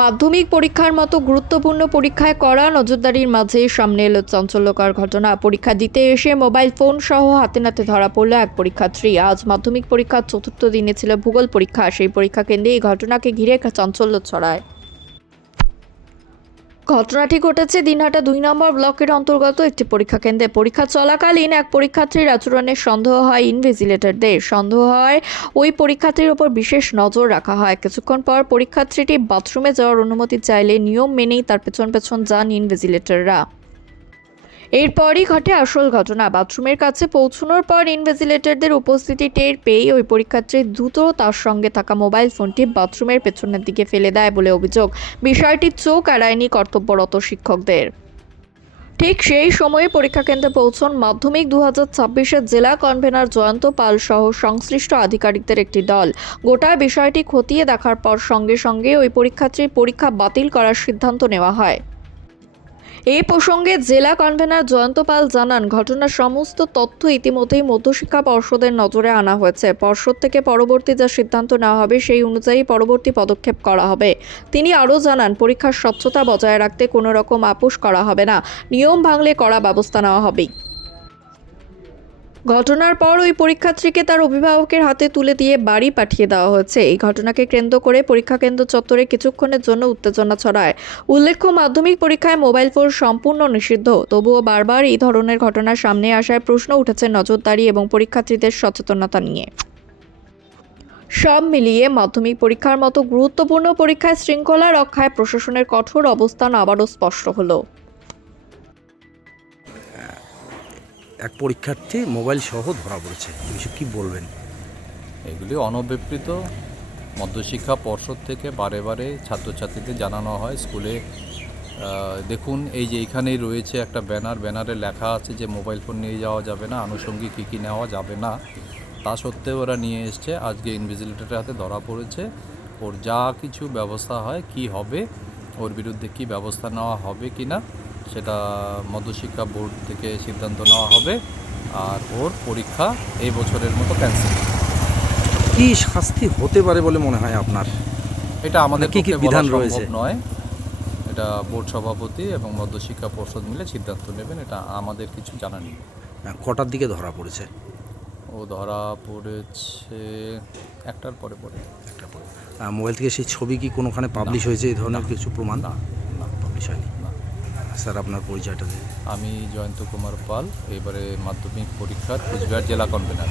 মাধ্যমিক পরীক্ষার মতো গুরুত্বপূর্ণ পরীক্ষায় কড়া নজরদারির মাঝে সামনে এলো চাঞ্চল্যকর ঘটনা। পরীক্ষা দিতে এসে মোবাইল ফোন সহ হাতে নাতে ধরা পড়ল এক পরীক্ষার্থী। আজ মাধ্যমিক পরীক্ষার চতুর্থ দিনে ছিল ভূগোল পরীক্ষা। সেই পরীক্ষা কেন্দ্রে এই ঘটনাকে ঘিরে চাঞ্চল্য ছড়ায়। ঘটনাটি ঘটেছে দিনহাটা ২ নম্বর ব্লকের অন্তর্গত একটি পরীক্ষা কেন্দ্রে। পরীক্ষা চলাকালীন এক পরীক্ষার্থীর আচরণের সন্দেহ হয় ইনভিজিলেটরদের। সন্দেহ হয় ওই পরীক্ষার্থীর ওপর বিশেষ নজর রাখা হয়। কিছুক্ষণ পর পরীক্ষার্থীটি বাথরুমে যাওয়ার অনুমতি চাইলে নিয়ম মেনেই তার পেছন পেছন যান ইনভিজিলেটররা। এরপরই ঘটে আসল ঘটনা। বাথরুমের কাছে পৌঁছানোর পর ইনভিজিলেটরদের উপস্থিতি টের পেয়ে ওই পরীক্ষার্থী দ্রুত তার সঙ্গে থাকা মোবাইল ফোনটি বাথরুমের পেছনের দিকে ফেলে দেয় বলে অভিযোগ। বিষয়টি চোখ এড়ায়নি কর্তব্যরত শিক্ষকদের। ঠিক সেই সময়ে পরীক্ষা কেন্দ্রে পৌঁছন মাধ্যমিক 2026-এর জেলা কনভেনার জয়ন্ত পাল সহ সংশ্লিষ্ট আধিকারিকদের একটি দল। গোটা বিষয়টি খতিয়ে দেখার পর সঙ্গে সঙ্গে ওই পরীক্ষার্থীর পরীক্ষা বাতিল করার সিদ্ধান্ত নেওয়া হয়। এই প্রসঙ্গে জেলা কনভেনার জয়ন্ত পাল জানান, ঘটনার সমস্ত তথ্য ইতিমধ্যেই মধ্যশিক্ষা পর্ষদের নজরে আনা হয়েছে। পর্ষদ থেকে পরবর্তী যা সিদ্ধান্ত নেওয়া হবে সেই অনুযায়ী পরবর্তী পদক্ষেপ করা হবে। তিনি আরও জানান, পরীক্ষার স্বচ্ছতা বজায় রাখতে কোনো রকম আপোষ করা হবে না। নিয়ম ভাঙলে কড়া ব্যবস্থা নেওয়া হবে। ঘটনার পর ওই পরীক্ষার্থীকে তার অভিভাবকের হাতে তুলে দিয়ে বাড়ি পাঠিয়ে দেওয়া হয়েছে। এই ঘটনাকে কেন্দ্র করে পরীক্ষা কেন্দ্র চত্বরে কিছুক্ষণের জন্য উত্তেজনা ছড়ায়। উল্লেখ্য, মাধ্যমিক পরীক্ষায় মোবাইল ফোন সম্পূর্ণ নিষিদ্ধ। তবুও বারবার এই ধরনের ঘটনা সামনে আসায় প্রশ্ন উঠেছে নজরদারি এবং পরীক্ষার্থীদের সচেতনতা নিয়ে। সব মিলিয়ে মাধ্যমিক পরীক্ষার মতো গুরুত্বপূর্ণ পরীক্ষায় শৃঙ্খলা রক্ষায় প্রশাসনের কঠোর অবস্থান আবারও স্পষ্ট হলো। এক পরীক্ষার্থী মোবাইল সহ ধরা পড়েছে, কি বলবেন? এগুলি অনভিপ্রেত মধ্যশিক্ষা পর্ষদ থেকে বারে বারে ছাত্রছাত্রীদের জানানো হয়। স্কুলে দেখুন, এই যে এখানেই রয়েছে একটা ব্যানারে লেখা আছে যে মোবাইল ফোন নিয়ে যাওয়া যাবে না, আনুষঙ্গিক কী নেওয়া যাবে না। তা সত্ত্বেও ওরা নিয়ে এসছে। আজকে ইনভিজিলেটরের হাতে ধরা পড়েছে। ওর যা কিছু ব্যবস্থা হয়, কি হবে, ওর বিরুদ্ধে কি ব্যবস্থা নেওয়া হবে কি না, সেটা মধ্যশিক্ষা বোর্ড থেকে সিদ্ধান্ত নেওয়া হবে। আর ওর পরীক্ষা এই বছরের মতো ক্যান্সেল। কি শাস্তি হতে পারে বলে মনে হয় আপনার? এটা আমাদের কি কি বিধান রয়েছে নয়, এটা বোর্ড সভাপতি এবং মধ্যশিক্ষা পর্ষদ মিলে সিদ্ধান্ত নেবেন। এটা আমাদের কিছু জানা নেই। কটার দিকে ধরা পড়েছে? ও ধরা পড়েছে 1টার পরে। মোবাইল থেকে সেই ছবি কি কোনোখানে পাবলিশ হয়েছে? এই ধরনের কিছু প্রমাণ না পাবলিশ হয়নি। না। স্যার, আপনার পরিচয়টা দিন। আমি জয়ন্ত কুমার পাল, এবারে মাধ্যমিক পরীক্ষার কুচবিহার জেলা কনভেনার।